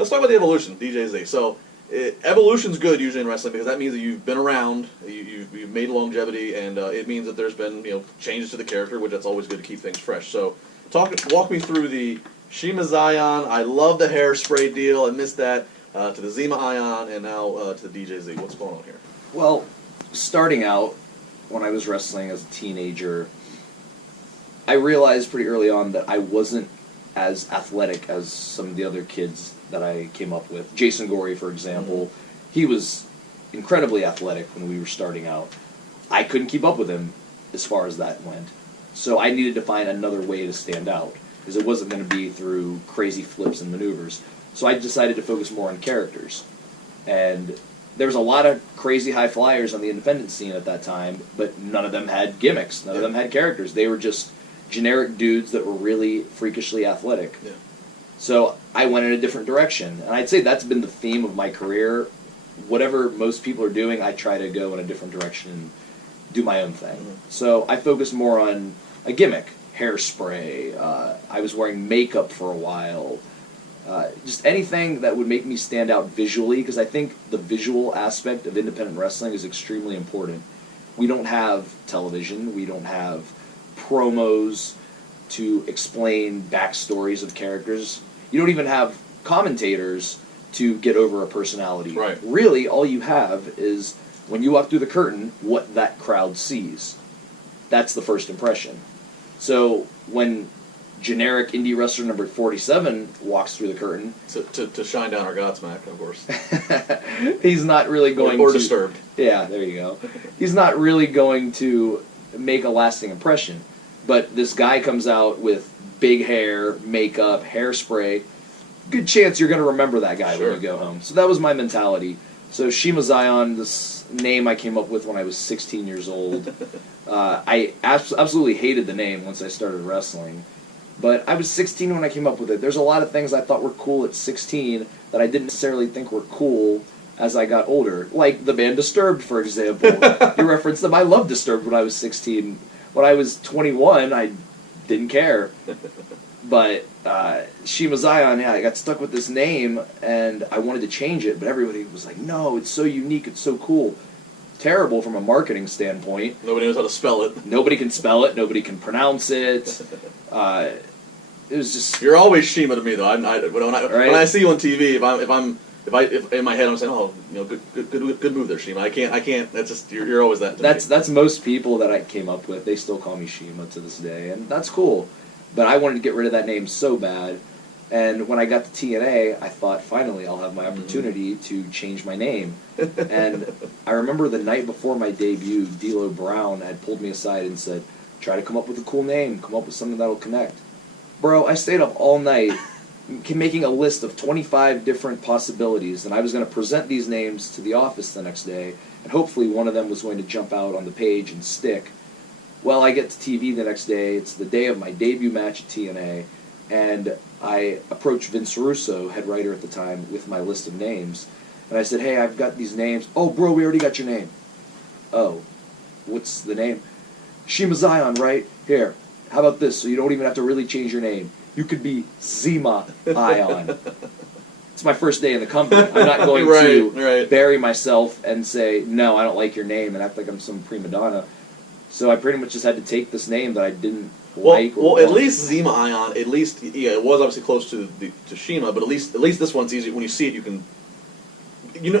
let's talk about the evolution, DJZ. So, evolution's good usually in wrestling because that means that you've been around, you've made longevity, and it means that there's been changes to the character, which that's always good to keep things fresh. So, walk me through the Shima Zion. I love the hairspray deal. I missed that. To the Zima Ion, and now to the DJZ. What's going on here? Well, starting out when I was wrestling as a teenager, I realized pretty early on that I wasn't as athletic as some of the other kids that I came up with. Jason Gorey, for example, he was incredibly athletic when we were starting out. I couldn't keep up with him as far as that went. So I needed to find another way to stand out, because it wasn't going to be through crazy flips and maneuvers. So I decided to focus more on characters. And there was a lot of crazy high flyers on the independent scene at that time, but none of them had gimmicks. None of them had characters. They were just generic dudes that were really freakishly athletic. Yeah. So I went in a different direction. And I'd say that's been the theme of my career. Whatever most people are doing, I try to go in a different direction and do my own thing. So I focused more on a gimmick, hairspray. I was wearing makeup for a while. Just anything that would make me stand out visually, because I think the visual aspect of independent wrestling is extremely important. We don't have television. We don't have promos to explain backstories of characters. You don't even have commentators to get over a personality. Right. Really, all you have is, when you walk through the curtain, what that crowd sees. That's the first impression. So when generic indie wrestler number 47 walks through the curtain, To shine down our Godsmack, of course. he's not really going or to... Disturbed. Yeah, there you go. He's not really going to make a lasting impression. But this guy comes out with big hair, makeup, hairspray. Good chance you're going to remember that guy when you go home. So that was my mentality. So Shima Zion, this name I came up with when I was 16 years old. I absolutely hated the name once I started wrestling. But I was 16 when I came up with it. There's a lot of things I thought were cool at 16 that I didn't necessarily think were cool as I got older. Like the band Disturbed, for example. You referenced them. I loved Disturbed when I was 16. When I was 21, I didn't care. But Shima Zion, I got stuck with this name, and I wanted to change it, but everybody was like, no, it's so unique, it's so cool. Terrible from a marketing standpoint. Nobody knows how to spell it. Nobody can spell it, nobody can pronounce it. It was just... You're always Shima to me, though. When I see you on TV, if in my head I'm saying, oh, good move there, Shima. I can't. That's just you're always that. That's most people that I came up with. They still call me Shima to this day, and that's cool. But I wanted to get rid of that name so bad, and when I got to TNA, I thought finally I'll have my opportunity to change my name. And I remember the night before my debut, D'Lo Brown had pulled me aside and said, "Try to come up with a cool name. Come up with something that'll connect." Bro, I stayed up all night making a list of 25 different possibilities, and I was going to present these names to the office the next day, and hopefully one of them was going to jump out on the page and stick. Well, I get to TV the next day. It's the day of my debut match at TNA, and I approached Vince Russo, head writer at the time, with my list of names, and I said, "Hey, I've got these names." "Oh, bro, we already got your name." "Oh, what's the name?" "Shima Zion, right? Here, how about this, so you don't even have to really change your name? You could be Zima Ion." It's my first day in the company. I'm not going to bury myself and say, "No, I don't like your name," and act like I'm some prima donna. So I pretty much just had to take this name that I didn't like. Well, at least Zima Ion, it was obviously close to Shima, but at least this one's easy. When you see it, you can...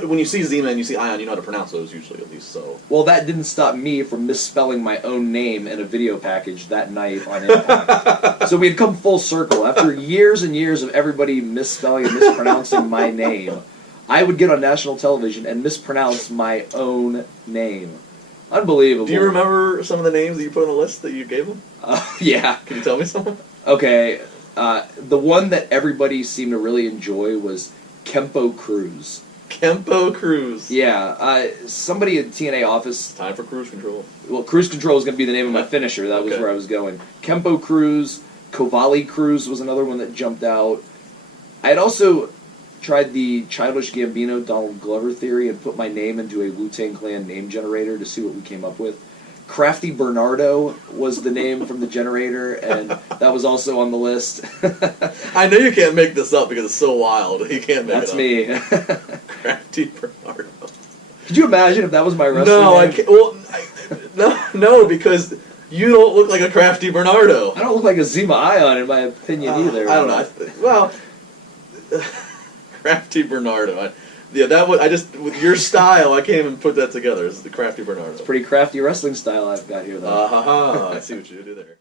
when you see Zima and you see Ion, you know how to pronounce those usually, at least. So. Well, that didn't stop me from misspelling my own name in a video package that night on Impact. So we had come full circle. After years and years of everybody misspelling and mispronouncing my name, I would get on national television and mispronounce my own name. Unbelievable. Do you remember some of the names that you put on the list that you gave them? Yeah. Can you tell me some? Okay. The one that everybody seemed to really enjoy was Kempo Cruz. Kempo Cruz. Yeah. Somebody at TNA office... Time for Cruise Control. Well, Cruise Control is going to be the name of my finisher. That was where I was going. Kempo Cruz. Kovali Cruz was another one that jumped out. I had also tried the Childish Gambino Donald Glover theory and put my name into a Wu-Tang Clan name generator to see what we came up with. Crafty Bernardo was the name from the generator, and that was also on the list. I know you can't make this up because it's so wild. You can't make That's it up. me. Crafty Bernardo. Could you imagine if that was my wrestling No, name? I can't. Well, no, because you don't look like a Crafty Bernardo. I don't look like a Zima Ion, in my opinion, either. I don't know. Well, Crafty Bernardo. Yeah, that would. I just with your style, I can't even put that together. This is the Crafty Bernardo. It's pretty crafty wrestling style I've got here, though. I see what you do there.